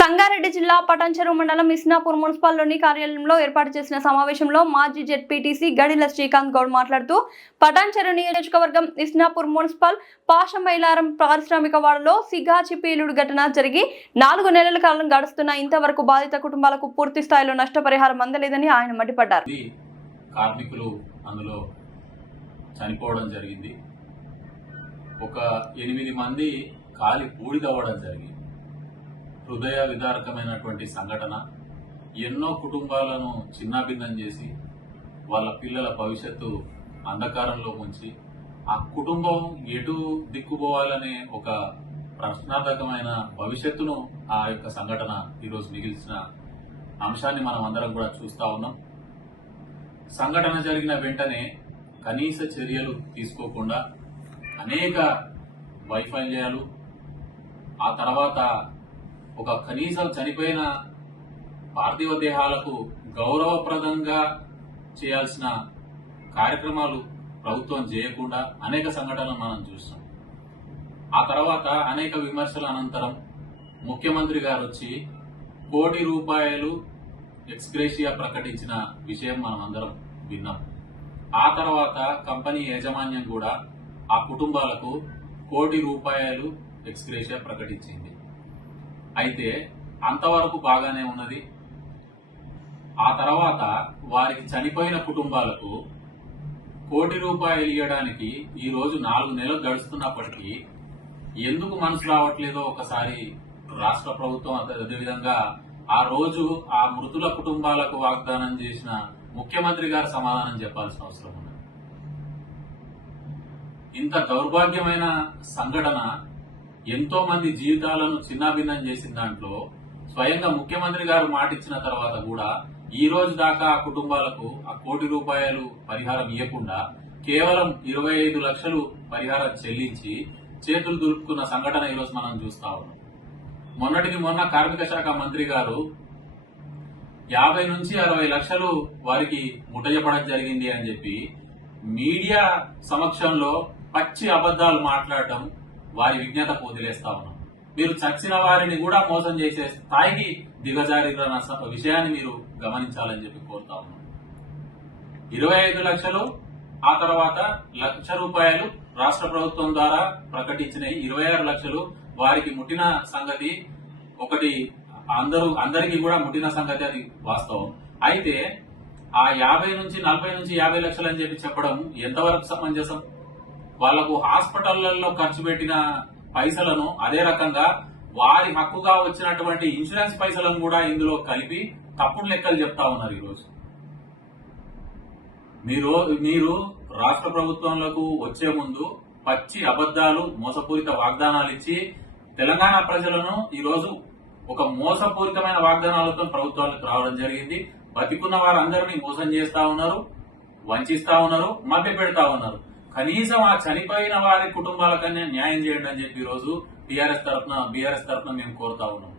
సంగారెడ్డి జిల్లా పటాన్చెరు మండలం ఇస్నాపూర్ మున్సిపల్లోని కార్యాలయంలో ఏర్పాటు చేసిన సమావేశంలో మాజీ జెడ్పీటీసీ గడిల శ్రీకాంత్ గౌడ్ మాట్లాడుతూ పటాన్చెరు నియోజకవర్గం ఇస్నాపూర్ మున్సిపల్ పాషమైలారం పారిశ్రామిక వాడలో సిగాచి పేలుడు ఘటన జరిగి 4 నెలల కాలం గడుస్తున్న ఇంతవరకు బాధిత కుటుంబాలకు పూర్తి స్థాయిలో నష్టపరిహారం అందలేదని ఆయన మండిపడ్డారు. కార్మికులు అందులో చనిపోవడం జరిగింది. ఒక 8 మంది కాలి బూడిదవ్వడం జరిగింది. హృదయ విదారకమైనటువంటి సంఘటన. ఎన్నో కుటుంబాలను చిన్నాభిన్నం చేసి వాళ్ళ పిల్లల భవిష్యత్తు అంధకారంలో ఉంచి ఆ కుటుంబం ఎటు దిక్కుపోవాలనే ఒక ప్రశ్నార్థకమైన భవిష్యత్తును ఆ యొక్క సంఘటన ఈరోజు మిగిల్చిన అంశాన్ని మనం అందరం కూడా చూస్తా ఉన్నాం. సంఘటన జరిగిన వెంటనే కనీస చర్యలు తీసుకోకుండా అనేక వైఫల్యాలు, ఆ తర్వాత ఒక కనీసం చనిపోయిన పార్థివ దేహాలకు గౌరవప్రదంగా చేయాల్సిన కార్యక్రమాలు ప్రభుత్వం చేయకుండా అనేక సంఘటనలు మనం చూస్తాం. ఆ తర్వాత అనేక విమర్శల అనంతరం ముఖ్యమంత్రి గారు వచ్చి ₹1 కోటి ఎక్స్గ్రేషియా ప్రకటించిన విషయం మనం అందరం విన్నాం. ఆ తర్వాత కంపెనీ యాజమాన్యం కూడా ఆ కుటుంబాలకు ₹1 కోటి ఎక్స్గ్రేషియా ప్రకటించింది. అయితే అంతవరకు బాగానే ఉన్నది. ఆ తర్వాత వారికి చనిపోయిన కుటుంబాలకు ₹1 కోటి ఇవ్వడానికి ఈ రోజు 4 నెలలు గడుస్తున్నప్పటికీ ఎందుకు మనసు రావట్లేదో ఒకసారి రాష్ట్ర ప్రభుత్వం, అదేవిధంగా ఆ రోజు ఆ మృతుల కుటుంబాలకు వాగ్దానం చేసిన ముఖ్యమంత్రి గారు సమాధానం చెప్పాల్సిన అవసరం ఉంది. ఇంత దౌర్భాగ్యమైన సంఘటన ఎంతో మంది జీవితాలను చిన్నాభిన్నం చేసిన దాంట్లో స్వయంగా ముఖ్యమంత్రి గారు మాటిచ్చిన తర్వాత కూడా ఈ రోజు దాకా ఆ కుటుంబాలకు ఆ ₹1 కోటి పరిహారం ఇవ్వకుండా కేవలం 25 లక్షలు పరిహారం చెల్లించి చేతులు దులుపుకున్న సంఘటన ఈరోజు మనం చూస్తా ఉన్నాం. మొన్నటికి మొన్న కార్మిక శాఖ మంత్రి గారు 50 నుంచి 60 లక్షలు వారికి ముట్టజెప్పడం జరిగింది అని చెప్పి మీడియా సమక్షంలో పచ్చి అబద్దాలు మాట్లాడటం వారి విజ్ఞతకు వదిలేస్తా ఉన్నాం. మీరు చచ్చిన వారిని కూడా మోసం చేసే స్థాయికి దిగజారిన విషయాన్ని మీరు గమనించాలని చెప్పి కోరుతా ఉన్నాం. 25 లక్షలు, ఆ తర్వాత ₹1,00,000 రాష్ట్ర ప్రభుత్వం ద్వారా ప్రకటించిన 26 లక్షలు వారికి ముట్టిన సంగతి ఒకటి, అందరికీ కూడా ముట్టిన సంగతి అది వాస్తవం. అయితే ఆ 50 నుంచి 40 నుంచి 50 లక్షలు అని చెప్పి చెప్పడం ఎంతవరకు సమంజసం? వాళ్లకు హాస్పిటళ్లలో ఖర్చు పెట్టిన పైసలను అదే రకంగా వారి హక్కుగా వచ్చినటువంటి ఇన్సూరెన్స్ పైసలను కూడా ఇందులో కలిపి తప్పుడు లెక్కలు చెప్తా ఉన్నారు. ఈరోజు మీరు రాష్ట్ర ప్రభుత్వంలోకి వచ్చే ముందు పచ్చి అబద్దాలు, మోసపూరిత వాగ్దానాలు ఇచ్చి తెలంగాణ ప్రజలను ఈరోజు ఒక మోసపూరితమైన వాగ్దానాలతో ప్రభుత్వాలకు రావడం జరిగింది. బతికున్న వారందరినీ మోసం చేస్తా ఉన్నారు, వంచిస్తా ఉన్నారు, మభ్య పెడతా ఉన్నారు. కనీసం ఆ చనిపోయిన వారి కుటుంబాలకన్నా న్యాయం చేయండి అని చెప్పి ఈరోజు బీఆర్ఎస్ తరఫున మేము కోరుతా ఉన్నాం.